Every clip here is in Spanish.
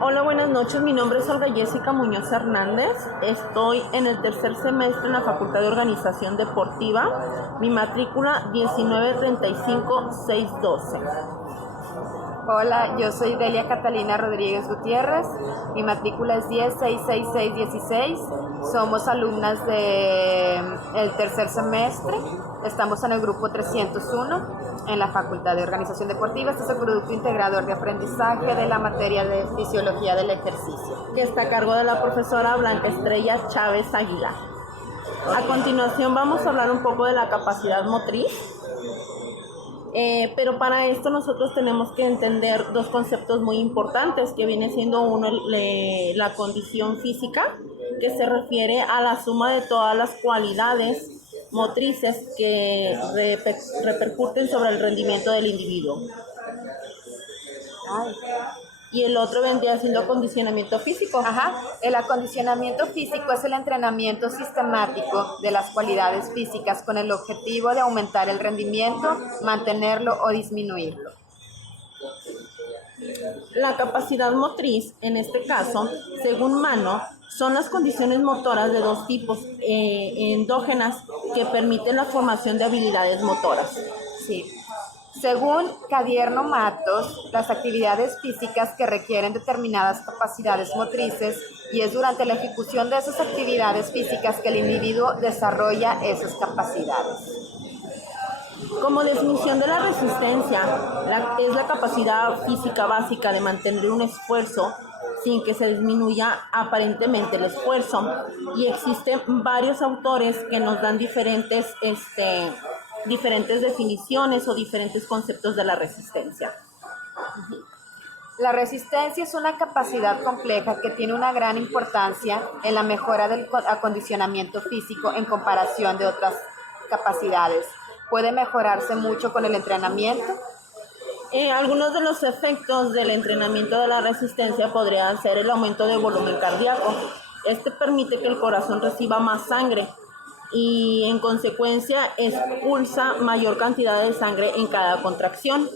Hola, buenas noches. Mi nombre es Olga Jessica Muñoz Hernández. Estoy en el tercer semestre en la Facultad de Organización Deportiva. Mi matrícula 1935612. Hola, yo soy Delia Catalina Rodríguez Gutiérrez. Mi matrícula es 1066616. Somos alumnas del tercer semestre. Estamos en el grupo 301 en la Facultad de Organización Deportiva. Este es el producto integrador de aprendizaje de la materia de Fisiología del Ejercicio, que está a cargo de la profesora Blanca Estrella Chávez Aguilar. A continuación vamos a hablar un poco de la capacidad motriz. Pero para esto nosotros tenemos que entender dos conceptos muy importantes, que viene siendo uno la condición física, que se refiere a la suma de todas las cualidades motrices que repercuten sobre el rendimiento del individuo. Y el otro vendría siendo acondicionamiento físico. El acondicionamiento físico es el entrenamiento sistemático de las cualidades físicas con el objetivo de aumentar el rendimiento, mantenerlo o disminuirlo. La capacidad motriz, en este caso, según Mano, son las condiciones motoras de dos tipos endógenas que permiten la formación de habilidades motoras. Sí. Según Cadierno Matos, las actividades físicas que requieren determinadas capacidades motrices, y es durante la ejecución de esas actividades físicas que el individuo desarrolla esas capacidades. Como definición de la resistencia, es la capacidad física básica de mantener un esfuerzo sin que se disminuya aparentemente el esfuerzo. Y existen varios autores que nos dan diferentes definiciones o diferentes conceptos de la resistencia. La resistencia es una capacidad compleja que tiene una gran importancia en la mejora del acondicionamiento físico en comparación de otras capacidades. Puede mejorarse mucho con el entrenamiento. Algunos de los efectos del entrenamiento de la resistencia podrían ser el aumento de volumen cardíaco. Este permite que el corazón reciba más sangre y en consecuencia expulsa mayor cantidad de sangre en cada contracción.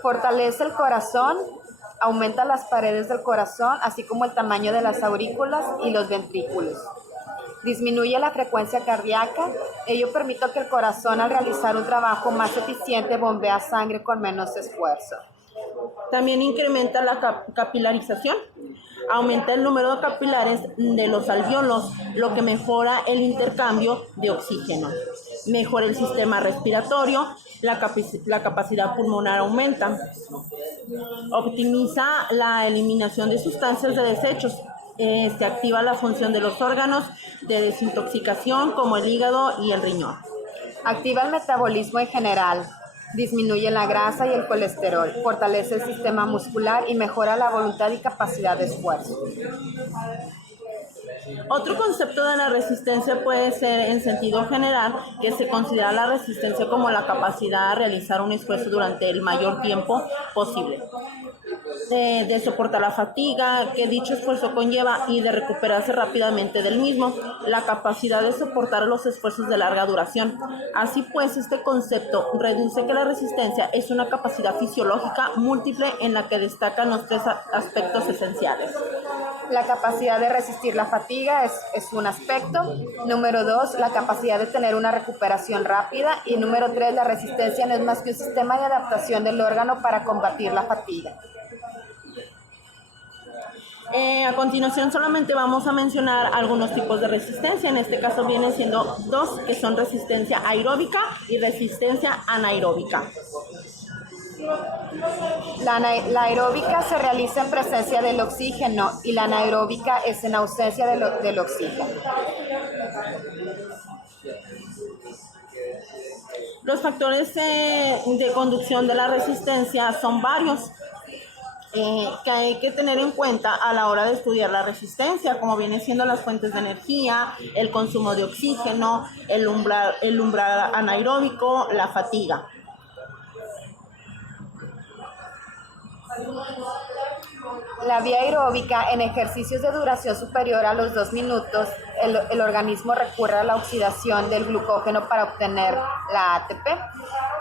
Fortalece el corazón, aumenta las paredes del corazón, así como el tamaño de las aurículas y los ventrículos. Disminuye la frecuencia cardíaca. Ello permite que el corazón, al realizar un trabajo más eficiente, bombea sangre con menos esfuerzo. También incrementa la capilarización. Aumenta el número de capilares de los alvéolos, lo que mejora el intercambio de oxígeno. Mejora el sistema respiratorio, la capacidad pulmonar aumenta. Optimiza la eliminación de sustancias de desechos. Se activa la función de los órganos de desintoxicación como el hígado y el riñón. Activa el metabolismo en general. Disminuye la grasa y el colesterol, fortalece el sistema muscular y mejora la voluntad y capacidad de esfuerzo. Otro concepto de la resistencia puede ser, en sentido general, que se considera la resistencia como la capacidad de realizar un esfuerzo durante el mayor tiempo posible, de soportar la fatiga que dicho esfuerzo conlleva y de recuperarse rápidamente del mismo, la capacidad de soportar los esfuerzos de larga duración. Así pues, este concepto reduce que la resistencia es una capacidad fisiológica múltiple en la que destacan los tres aspectos esenciales. La capacidad de resistir la fatiga es un aspecto. Número 2, la capacidad de tener una recuperación rápida. Y número 3, la resistencia no es más que un sistema de adaptación del órgano para combatir la fatiga. A continuación solamente vamos a mencionar algunos tipos de resistencia. En este caso vienen siendo dos, que son resistencia aeróbica y resistencia anaeróbica. La aeróbica se realiza en presencia del oxígeno y la anaeróbica es en ausencia del oxígeno. Los factores de conducción de la resistencia son varios, que hay que tener en cuenta a la hora de estudiar la resistencia, como vienen siendo las fuentes de energía, el consumo de oxígeno, el umbral anaeróbico, la fatiga. La vía aeróbica, en ejercicios de duración superior a los 2 minutos, el organismo recurre a la oxidación del glucógeno para obtener la ATP.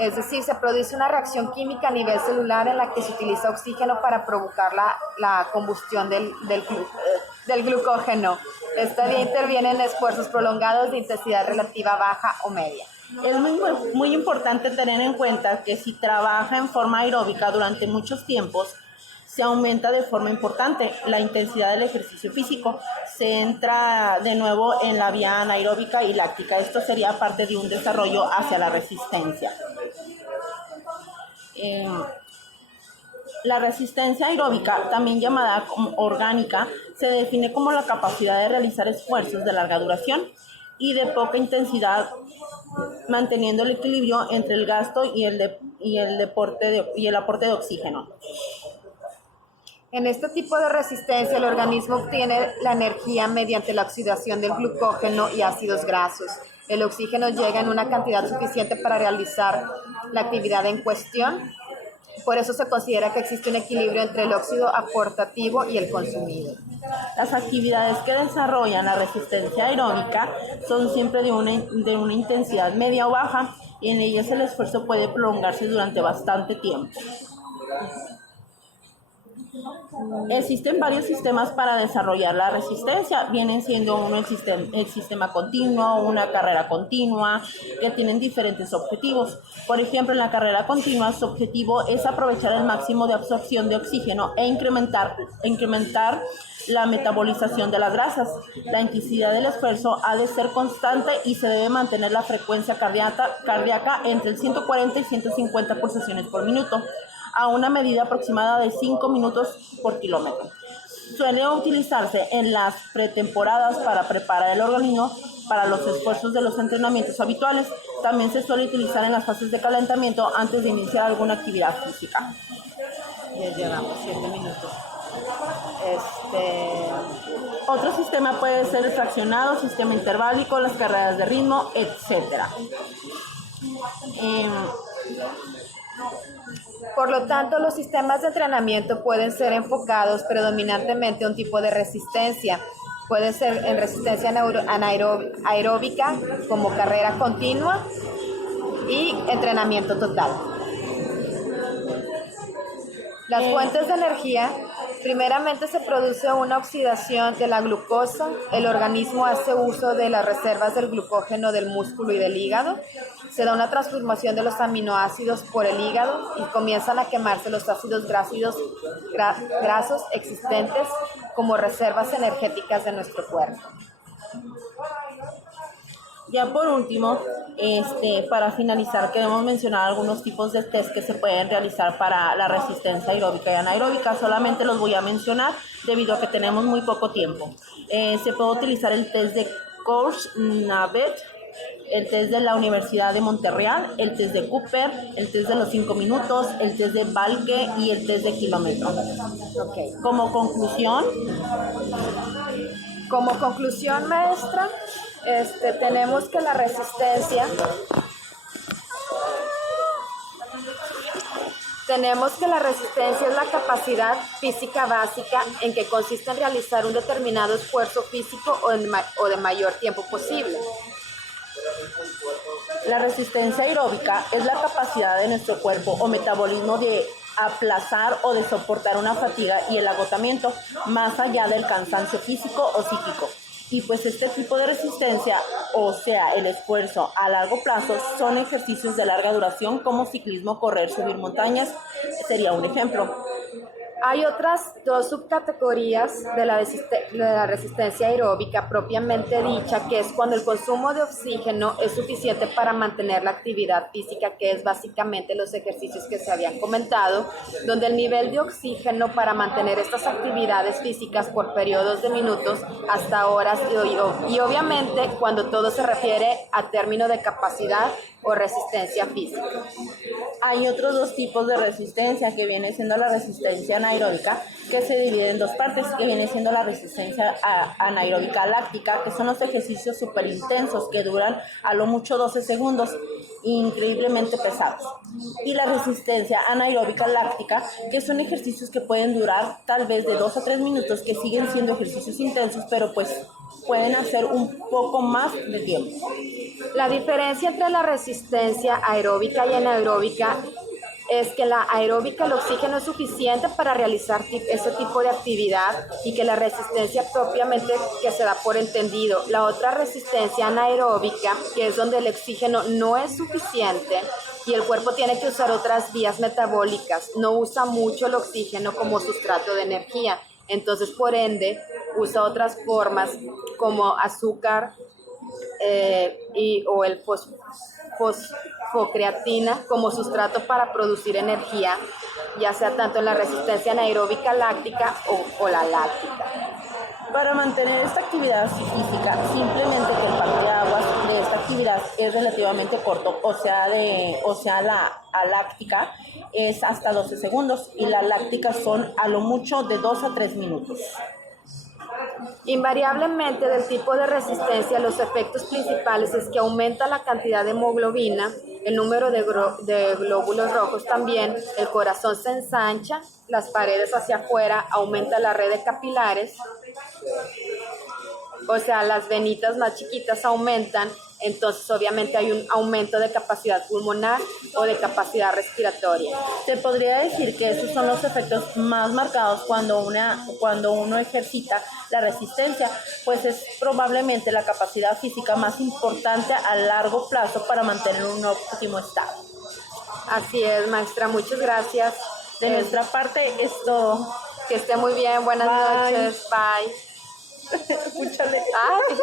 Es decir, se produce una reacción química a nivel celular en la que se utiliza oxígeno para provocar la combustión del glucógeno. Esta vía interviene en esfuerzos prolongados de intensidad relativa baja o media. Es muy importante tener en cuenta que si trabaja en forma aeróbica durante muchos tiempos, se aumenta de forma importante la intensidad del ejercicio físico. Se entra de nuevo en la vía anaeróbica y láctica. Esto sería parte de un desarrollo hacia la resistencia. La resistencia aeróbica, también llamada orgánica, se define como la capacidad de realizar esfuerzos de larga duración y de poca intensidad, manteniendo el equilibrio entre el gasto y el aporte de oxígeno. En este tipo de resistencia, el organismo obtiene la energía mediante la oxidación del glucógeno y ácidos grasos. El oxígeno llega en una cantidad suficiente para realizar la actividad en cuestión. Por eso se considera que existe un equilibrio entre el óxido aportativo y el consumido. Las actividades que desarrollan la resistencia aeróbica son siempre de una intensidad media o baja, y en ellas el esfuerzo puede prolongarse durante bastante tiempo. Existen varios sistemas para desarrollar la resistencia. Vienen siendo uno el sistema continuo, una carrera continua, que tienen diferentes objetivos. Por ejemplo, en la carrera continua, su objetivo es aprovechar el máximo de absorción de oxígeno e incrementar la metabolización de las grasas. La intensidad del esfuerzo ha de ser constante y se debe mantener la frecuencia cardíaca entre el 140 y 150 pulsaciones por minuto, a una medida aproximada de 5 minutos por kilómetro. Suele utilizarse en las pretemporadas para preparar el organismo para los esfuerzos de los entrenamientos habituales. También se suele utilizar en las fases de calentamiento antes de iniciar alguna actividad física. Ya llevamos 7 minutos. Otro sistema puede ser el fraccionado, sistema interválico, las carreras de ritmo, etc. Por lo tanto, los sistemas de entrenamiento pueden ser enfocados predominantemente a un tipo de resistencia. Puede ser en resistencia aeróbica, como carrera continua, y entrenamiento total. Las fuentes de energía, primeramente se produce una oxidación de la glucosa. El organismo hace uso de las reservas del glucógeno del músculo y del hígado. Se da una transformación de los aminoácidos por el hígado y comienzan a quemarse los ácidos grasos existentes como reservas energéticas de nuestro cuerpo. Ya por último, para finalizar, queremos mencionar algunos tipos de test que se pueden realizar para la resistencia aeróbica y anaeróbica. Solamente los voy a mencionar debido a que tenemos muy poco tiempo. Se puede utilizar el test de Coors-Navet, el test de la Universidad de Montreal, el test de Cooper, el test de los 5 minutos, el test de Valke y el test de kilómetro. Okay. Como conclusión, maestra, tenemos que la resistencia es la capacidad física básica en que consiste en realizar un determinado esfuerzo físico o de mayor tiempo posible. La resistencia aeróbica es la capacidad de nuestro cuerpo o metabolismo de aplazar o de soportar una fatiga y el agotamiento más allá del cansancio físico o psíquico. Y pues este tipo de resistencia, o sea, el esfuerzo a largo plazo, son ejercicios de larga duración como ciclismo, correr, subir montañas, sería un ejemplo. Hay otras dos subcategorías de la resistencia aeróbica propiamente dicha, que es cuando el consumo de oxígeno es suficiente para mantener la actividad física, que es básicamente los ejercicios que se habían comentado, donde el nivel de oxígeno para mantener estas actividades físicas por periodos de minutos hasta horas y obviamente cuando todo se refiere a término de capacidad o resistencia física. Hay otros dos tipos de resistencia, que viene siendo la resistencia anaeróbica, que se divide en dos partes, que viene siendo la resistencia anaeróbica láctica, que son los ejercicios súper intensos que duran a lo mucho 12 segundos, increíblemente pesados. Y la resistencia anaeróbica láctica, que son ejercicios que pueden durar tal vez de 2 a 3 minutos, que siguen siendo ejercicios intensos, pero pues pueden hacer un poco más de tiempo. La diferencia entre la resistencia aeróbica y anaeróbica es que la aeróbica el oxígeno es suficiente para realizar ese tipo de actividad y que la resistencia propiamente que se da por entendido. La otra resistencia anaeróbica, que es donde el oxígeno no es suficiente y el cuerpo tiene que usar otras vías metabólicas, no usa mucho el oxígeno como sustrato de energía. Entonces, por ende, usa otras formas como azúcar o el fosfocreatina como sustrato para producir energía, ya sea tanto en la resistencia anaeróbica láctica o la láctica. Para mantener esta actividad física, simplemente que el parteaguas de esta actividad es relativamente corto, o sea la aláctica es hasta 12 segundos y la láctica son a lo mucho de 2 a 3 minutos. Invariablemente del tipo de resistencia, los efectos principales es que aumenta la cantidad de hemoglobina, el número de glóbulos rojos también, el corazón se ensancha, las paredes hacia afuera, aumenta la red de capilares, o sea, las venitas más chiquitas aumentan, entonces obviamente hay un aumento de capacidad pulmonar o de capacidad respiratoria. Se podría decir que esos son los efectos más marcados cuando uno ejercita la resistencia, pues es probablemente la capacidad física más importante a largo plazo para mantener un óptimo estado. Así es, maestra, muchas gracias. De nuestra parte es todo. Que esté muy bien, buenas noches, bye. Escúchale. Ay.